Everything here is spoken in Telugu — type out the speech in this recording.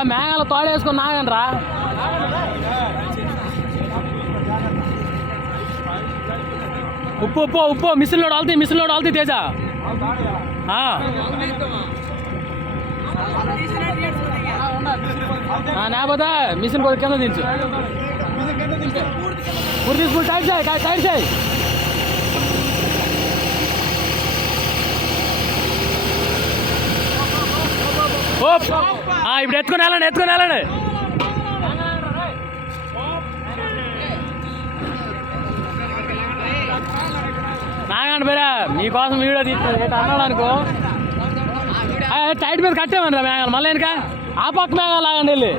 రా మేఘాలు తోడేసుకొని నాగండి రా. ఉప్పు ఉప్పు ఉప్పు మిషన్లో వాళ్తాయి తేజ. లేకపోతే మిషన్ కొద్ది కింద దించు. పూర్తి టైట్ చేయి. ఇప్పుడు ఎత్తుకుని వెళ్ళండి. నాగండి పేరా మీకోసం వీడియో తీసుకుని అన్నాడు అనుకో. టైట్ మీద కట్టేమని మేఘాలు మళ్ళీ వెనక ఆ పక్క మేఘాలు లాగండి వెళ్ళి.